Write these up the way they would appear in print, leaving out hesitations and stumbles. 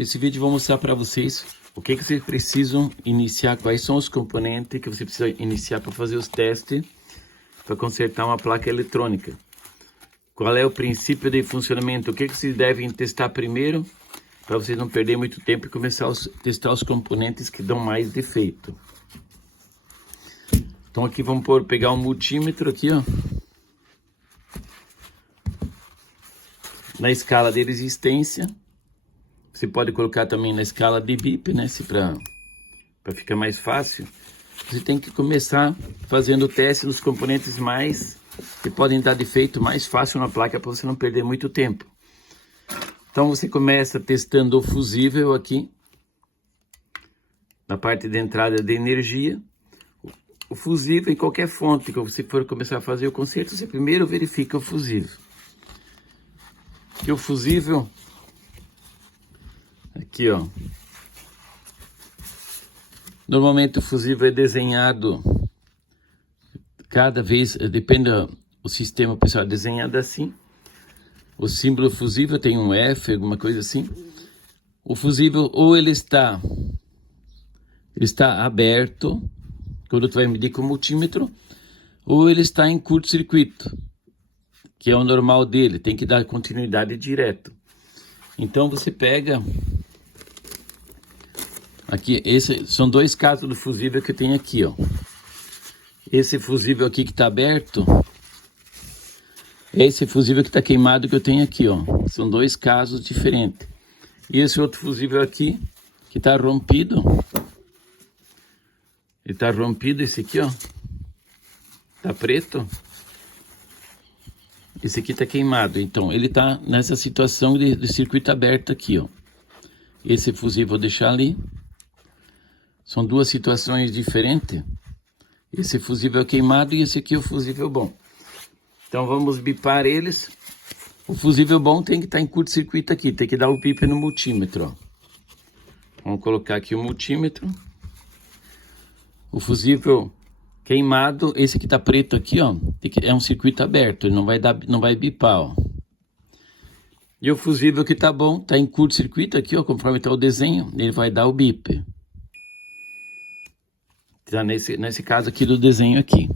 Nesse vídeo eu vou mostrar para vocês o que vocês precisam iniciar, quais são os componentes que você precisa iniciar para fazer os testes para consertar uma placa eletrônica. Qual é o princípio de funcionamento, o que vocês devem testar primeiro para vocês não perderem muito tempo e começar a testar os componentes que dão mais defeito. Então aqui vamos pegar um multímetro aqui, ó. Na escala de resistência. Você pode colocar também na escala de BIP, né? Para ficar mais fácil. Você tem que começar fazendo o teste nos componentes que podem dar defeito mais fácil na placa para você não perder muito tempo. Então você começa testando o fusível aqui, na parte de entrada de energia. O fusível em qualquer fonte que você for começar a fazer o conserto, você primeiro verifica o fusível. Que o fusível, aqui ó, normalmente o fusível é desenhado cada vez, depende do sistema, o pessoal é desenhado assim. O símbolo fusível tem um F, alguma coisa assim. O fusível ou ele está aberto, quando tu vai medir com o multímetro, ou ele está em curto-circuito, que é o normal dele, tem que dar continuidade direto. Então você pega, aqui, esses são dois casos do fusível que eu tenho aqui, ó. Esse fusível aqui que está aberto, é esse fusível que está queimado que eu tenho aqui, ó. São dois casos diferentes. E esse outro fusível aqui, que está rompido, ele está rompido, esse aqui, ó, tá preto. Esse aqui tá queimado, então ele tá nessa situação de circuito aberto aqui, ó. Esse fusível vou deixar ali. São duas situações diferentes. Esse fusível é queimado e esse aqui é o fusível bom. Então vamos bipar eles. O fusível bom tem que estar em curto-circuito aqui, tem que dar o bip no multímetro, ó. Vamos colocar aqui o multímetro. O fusível queimado, esse que tá preto aqui, ó, é um circuito aberto, ele não vai bipar, ó. E o fusível que tá bom, tá em curto-circuito aqui, ó, conforme tá o desenho, ele vai dar o bip. Tá nesse caso aqui do desenho aqui.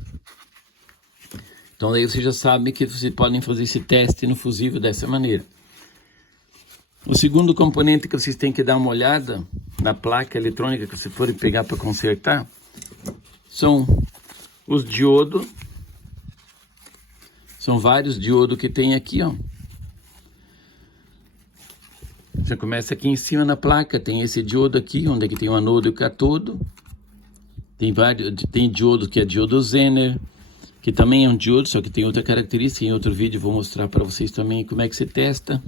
Então daí você já sabe que vocês podem fazer esse teste no fusível dessa maneira. O segundo componente que vocês têm que dar uma olhada na placa eletrônica que vocês forem pegar para consertar são os diodos. São vários diodos que tem aqui, ó. Você começa aqui em cima na placa, tem esse diodo aqui, onde é que tem o anodo e o catodo. Tem diodo que é diodo Zener, que também é um diodo, só que tem outra característica. Em outro vídeo vou mostrar para vocês também como é que se testa.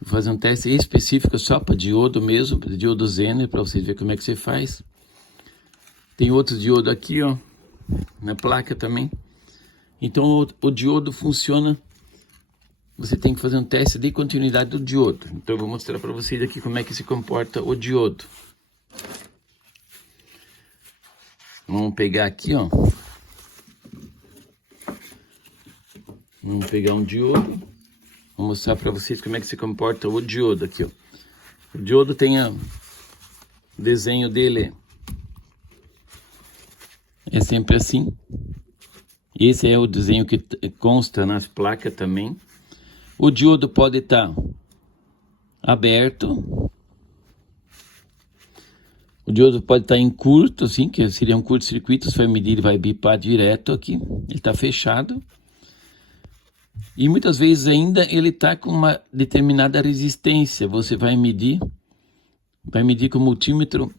Vou fazer um teste específico só para diodo mesmo, diodo Zener, para vocês verem como é que você faz. Tem outro diodo aqui, ó, na placa também. Então o diodo funciona. Você tem que fazer um teste de continuidade do diodo. Então eu vou mostrar para vocês aqui como é que se comporta o diodo. Vamos pegar aqui, ó. Vamos pegar um diodo. Vou mostrar para vocês como é que se comporta o diodo aqui, ó. O diodo tem o desenho dele. É sempre assim. Esse é o desenho que consta nas placas também. O diodo pode estar aberto. O diodo pode estar em curto, assim, que seria um curto-circuito. Você vai medir, ele vai bipar direto aqui. Ele está fechado. E muitas vezes ainda ele está com uma determinada resistência. Você vai medir com o multímetro,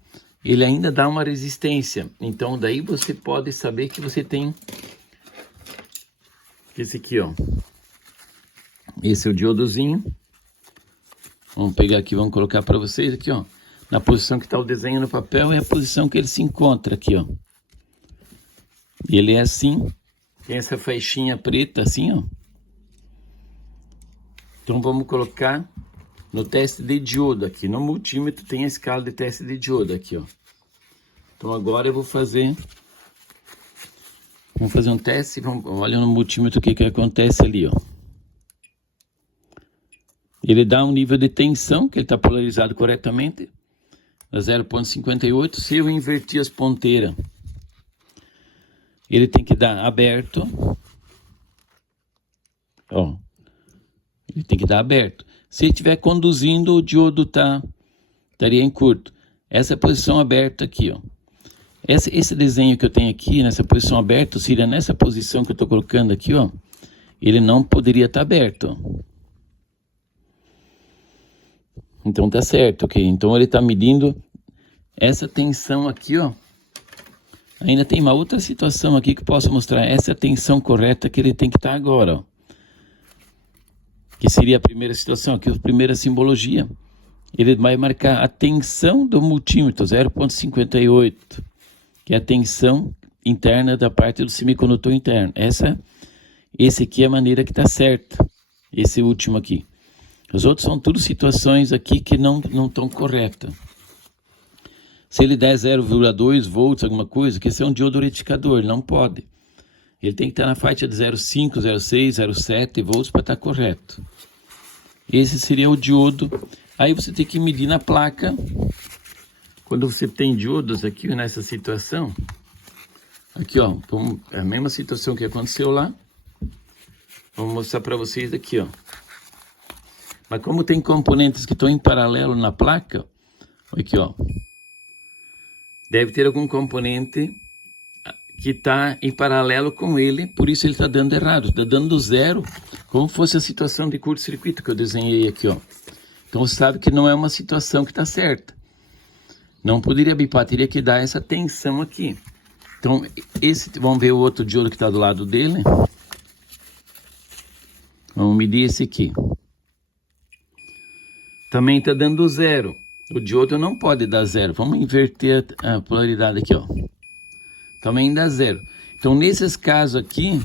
ele ainda dá uma resistência. Então daí você pode saber que você tem esse aqui, ó. Esse é o diodozinho. Vamos pegar aqui, vamos colocar para vocês aqui, ó. Na posição que está o desenho no papel é a posição que ele se encontra aqui, ó. Ele é assim. Tem essa faixinha preta assim, ó. Então vamos colocar no teste de diodo aqui. No multímetro tem a escala de teste de diodo aqui, ó. Então agora eu vou fazer... Vamos fazer um teste. Olha no multímetro o que acontece ali, ó. ele dá um nível de tensão, que ele está polarizado corretamente, a 0,58. Se eu invertir as ponteiras, ele tem que dar aberto. Ó, ele tem que dar aberto. Se ele estiver conduzindo, o diodo estaria em curto. Essa é a posição aberta aqui, ó. Esse desenho que eu tenho aqui, nessa posição aberta, seria nessa posição que eu estou colocando aqui, ó. Ele não poderia estar aberto, ó. Então tá certo, ok? Então ele está medindo essa tensão aqui, ó. Ainda tem uma outra situação aqui que posso mostrar. Essa é a tensão correta que ele tem que estar agora, ó. Que seria a primeira situação, aqui a primeira simbologia. Ele vai marcar a tensão do multímetro, 0,58, que é a tensão interna da parte do semicondutor interno. Esse aqui é a maneira que está certa, esse último aqui. Os outros são tudo situações aqui que não estão corretas. Se ele der 0,2 volts, alguma coisa, que esse é um diodo retificador, ele não pode. Ele tem que estar na faixa de 0,5, 0,6, 0,7 volts para estar correto. Esse seria o diodo. Aí você tem que medir na placa. Quando você tem diodos aqui nessa situação, aqui ó, é a mesma situação que aconteceu lá. Vou mostrar para vocês aqui, ó. Mas como tem componentes que estão em paralelo na placa, aqui ó, deve ter algum componente que está em paralelo com ele, por isso ele está dando errado, está dando zero, como fosse a situação de curto-circuito que eu desenhei aqui, ó. Então você sabe que não é uma situação que está certa. Não poderia bipar, teria que dar essa tensão aqui. Então, vamos ver o outro diodo que está do lado dele. Vamos medir esse aqui. Também está dando zero. O diodo não pode dar zero. Vamos inverter a polaridade aqui, ó. Também dá zero. Então, nesses casos aqui,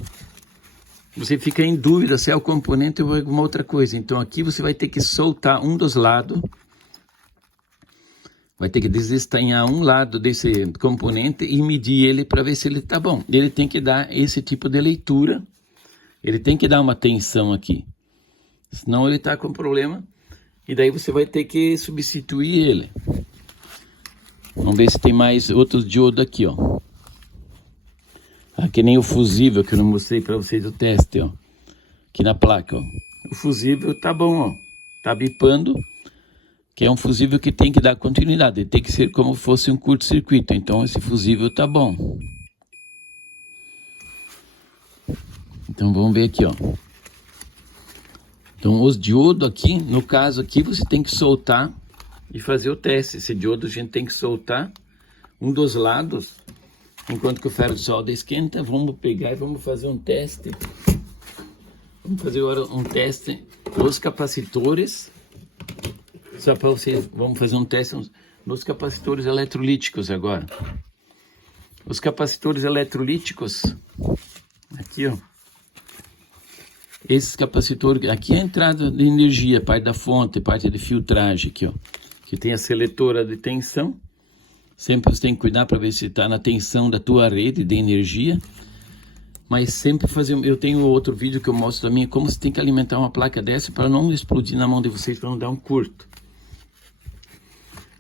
você fica em dúvida se é o componente ou alguma outra coisa. Então, aqui você vai ter que soltar um dos lados. Vai ter que desestanhar um lado desse componente e medir ele para ver se ele está bom. Ele tem que dar esse tipo de leitura. Ele tem que dar uma tensão aqui. Senão ele está com problema. E daí você vai ter que substituir ele. Vamos ver se tem mais outros diodos aqui, ó. Que nem o fusível que eu não mostrei para vocês o teste, ó. Aqui na placa, ó. O fusível tá bom, ó. Tá bipando, que é um fusível que tem que dar continuidade. Ele tem que ser como fosse um curto-circuito. Então esse fusível tá bom. Então vamos ver aqui, ó. Então os diodos aqui, no caso aqui, você tem que soltar e fazer o teste. Esse diodo a gente tem que soltar um dos lados. Enquanto que o ferro de solda esquenta, vamos pegar e vamos fazer um teste. Vamos fazer agora um teste nos capacitores. Só para vocês, vamos fazer um teste nos capacitores eletrolíticos agora. Os capacitores eletrolíticos, aqui ó. Esses capacitores, aqui é a entrada de energia, parte da fonte, parte de filtragem aqui ó. Que tem a seletora de tensão. Sempre você tem que cuidar para ver se está na tensão da tua rede de energia. Mas sempre fazer... Eu tenho outro vídeo que eu mostro também como você tem que alimentar uma placa dessa para não explodir na mão de vocês, para não dar um curto.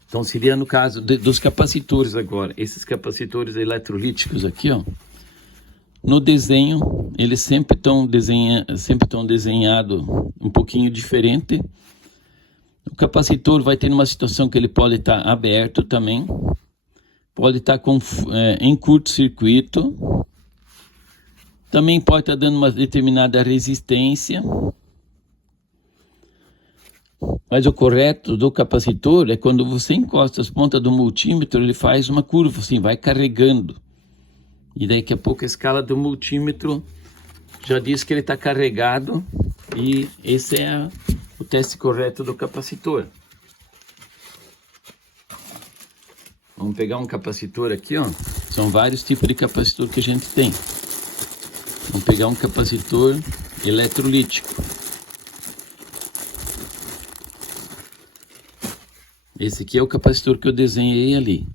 Então seria no caso dos capacitores agora. Esses capacitores eletrolíticos aqui, ó. No desenho, eles sempre estão desenhados um pouquinho diferente. O capacitor vai ter uma situação que ele pode estar aberto também. Pode estar em curto-circuito. Também pode estar dando uma determinada resistência. Mas o correto do capacitor é quando você encosta as pontas do multímetro, ele faz uma curva, assim, vai carregando. E daqui a pouco a escala do multímetro já diz que ele está carregado. E esse é o teste correto do capacitor. Vamos pegar um capacitor aqui, ó. São vários tipos de capacitor que a gente tem. Vamos pegar um capacitor eletrolítico. Esse aqui é o capacitor que eu desenhei ali.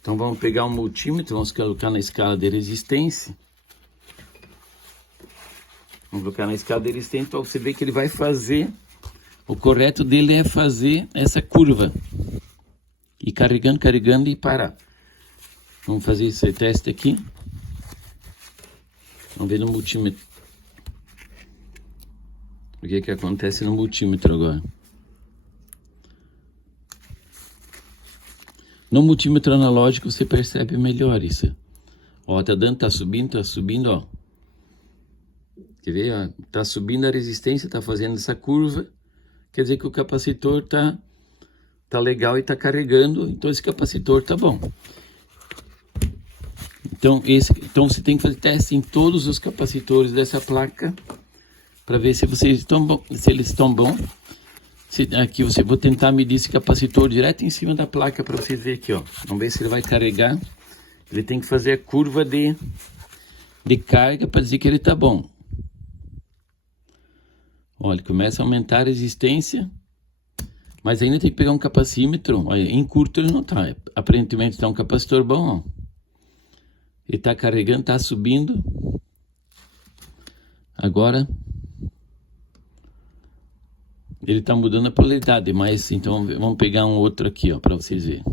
Então vamos pegar um multímetro, vamos colocar na escala de resistência. Vamos colocar na escala de resistência para você ver que ele vai fazer O correto dele é fazer essa curva. E carregando, carregando e parar. Vamos fazer esse teste aqui. Vamos ver no multímetro. O que acontece no multímetro agora? No multímetro analógico você percebe melhor isso. Ó, tá dando, tá subindo, ó. Quer ver? Ó, tá subindo a resistência, tá fazendo essa curva. Quer dizer que o capacitor tá legal e tá carregando, então esse capacitor tá bom. Então você tem que fazer teste em todos os capacitores dessa placa para ver se eles estão bons. Aqui vou tentar medir esse capacitor direto em cima da placa para você ver aqui, ó. Vamos ver se ele vai carregar. Ele tem que fazer a curva de carga para dizer que ele tá bom. Olha, começa a aumentar a resistência, mas ainda tem que pegar um capacímetro. Olha, em curto ele não tá. Aparentemente está um capacitor bom, ó. Ele tá carregando, tá subindo. Agora ele tá mudando a polaridade, mas então vamos pegar um outro aqui, ó, para vocês verem.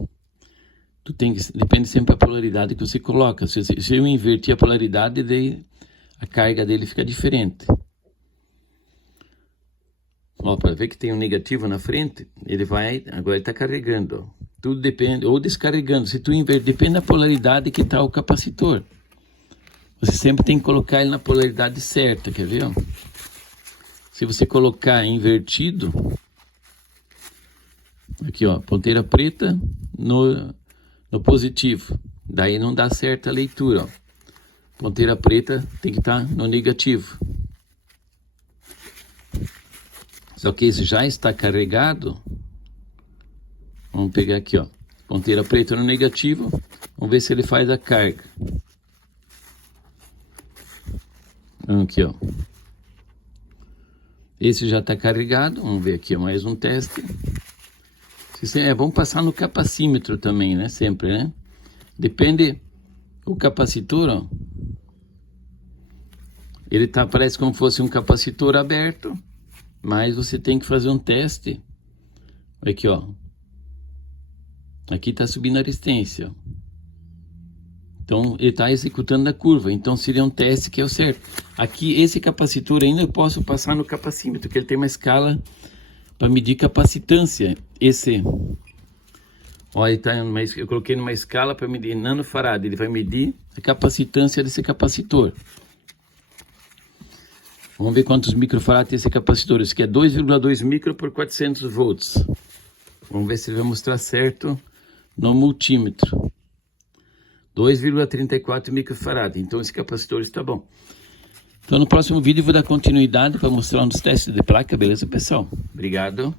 Depende sempre da polaridade que você coloca. Se eu invertir a polaridade, daí a carga dele fica diferente. Ó, para ver que tem um negativo na frente, agora ele tá carregando, ó. Tudo depende, ou descarregando. Se tu inverter, depende da polaridade que tá o capacitor. Você sempre tem que colocar ele na polaridade certa, quer ver, ó? Se você colocar invertido, aqui, ó, ponteira preta no positivo, daí não dá certa a leitura, ó. Ponteira preta tem que estar no negativo. Só que esse já está carregado. Vamos pegar aqui, ó, ponteira preta no negativo. Vamos ver se ele faz a carga. Aqui, ó. Esse já está carregado. Vamos ver aqui, ó, mais um teste. Vamos passar no capacímetro também, né? Sempre, né? Depende. O capacitor, ó. Ele parece como se fosse um capacitor aberto. Mas você tem que fazer um teste. Aqui, ó. Aqui está subindo a resistência. Então, ele está executando a curva. Então, seria um teste que é o certo. Aqui, esse capacitor ainda eu posso passar no capacímetro, que ele tem uma escala para medir capacitância. Ó, eu coloquei numa escala para medir nanofarad. Ele vai medir a capacitância desse capacitor. Vamos ver quantos microfarad tem esse capacitor. Esse aqui é 2,2 micro por 400 volts. Vamos ver se ele vai mostrar certo no multímetro. 2,34 microfarad. Então esse capacitor está bom. Então no próximo vídeo eu vou dar continuidade para mostrar um dos testes de placa. Beleza, pessoal? Obrigado.